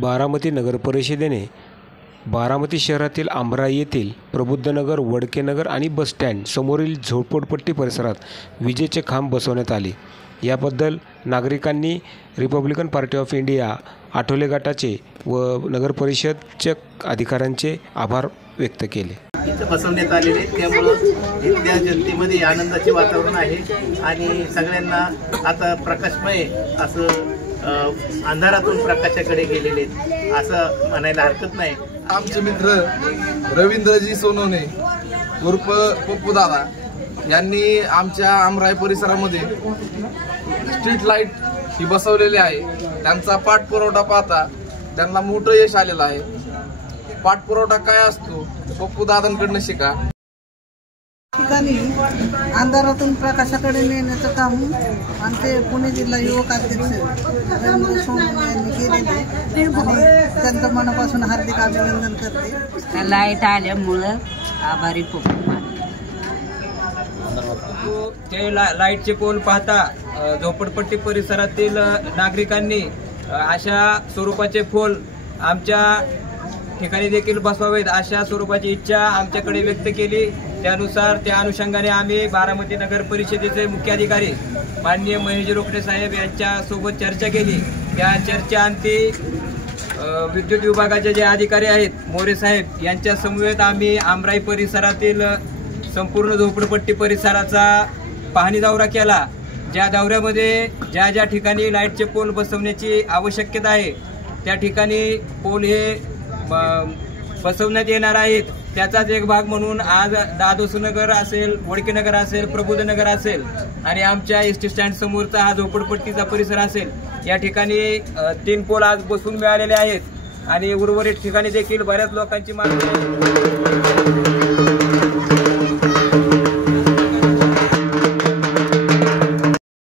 बारामती नगर परिषदेने बारामती शहरातील आमराई येथील प्रबुद्धनगर, वडकेनगर आणि बसस्टँड समोरील झोपडपट्टी परिसरात विजेचे खांब बसवण्यात आले। याबद्दल नागरिकांनी Republican party of India Athawale गटाचे व नगर परिषदच्या अधिकाऱ्यांचे आभार व्यक्त केले। इथं बसवण्यात आलेले त्यामुळे इथल्या जनतेमध्ये आनंदाचे वातावरण आहे आणि सगळ्यांना आता प्रकाशमय असं अंधारातून प्रकाशाकडे गेलेले असं म्हणायला हरकत नाही। आमचे मित्र रवींद्रजी सोनवणे उर्फ पप्पू दादा यांनी आमच्या आमराई परिसरामध्ये स्ट्रीट लाईट ही बसवलेली आहे। त्यांचा पाठपुरावा पाहता त्यांना मोठं यश आलेलं आहे। पाठपुरावा काय असतो पप्पू दादांकडून शिका। ठिकाणी अंधारातून प्रकाशाकडे नेण्याचं काम आमचे पुणे जिल्हा युवक अध्यक्ष रवींद्र सोनवणे यांनी केलेले आणि त्यांचं मनापासून हार्दिक अभिनंदन करते। लाईट आल्यामुळं आभारी ते लाईटचे पोल पाहता झोपडपट्टी परिसरातील नागरिकांनी अशा स्वरूपाचे पोल आमच्या ठिकाणी देखील बसवावेत अशा स्वरूपाची इच्छा आमच्याकडे व्यक्त केली। त्यानुसार त्या अनुषंगाने आम्ही बारामती नगर परिषदेचे मुख्याधिकारी माननीय महेश रोकडे साहेब यांच्या सोबत चर्चा केली। त्या चर्चेअंती विद्युत विभागाचे जे अधिकारी आहेत मोरे साहेब यांच्या समवेत आम्ही आमराई परिसरातील संपूर्ण झोपडपट्टी परिसराचा पाहणी दौरा केला। ज्या दौऱ्यामध्ये ज्या ज्या ठिकाणी लाईटचे पोल बसवण्याची आवश्यकता आहे त्या ठिकाणी पोल हे बसवण्यात येणार आहेत। त्याचाच एक भाग म्हणून आज दादोसनगर असेल, वडकेनगर असेल, प्रबुद्धनगर असेल आणि आमच्या एसटी स्टँड समोरचा हा झोपडपट्टीचा परिसर असेल या ठिकाणी 3 पोल आज बसून मिळालेले आहेत आणि उर्वरित ठिकाणी देखील बऱ्याच लोकांची मागणी आहे।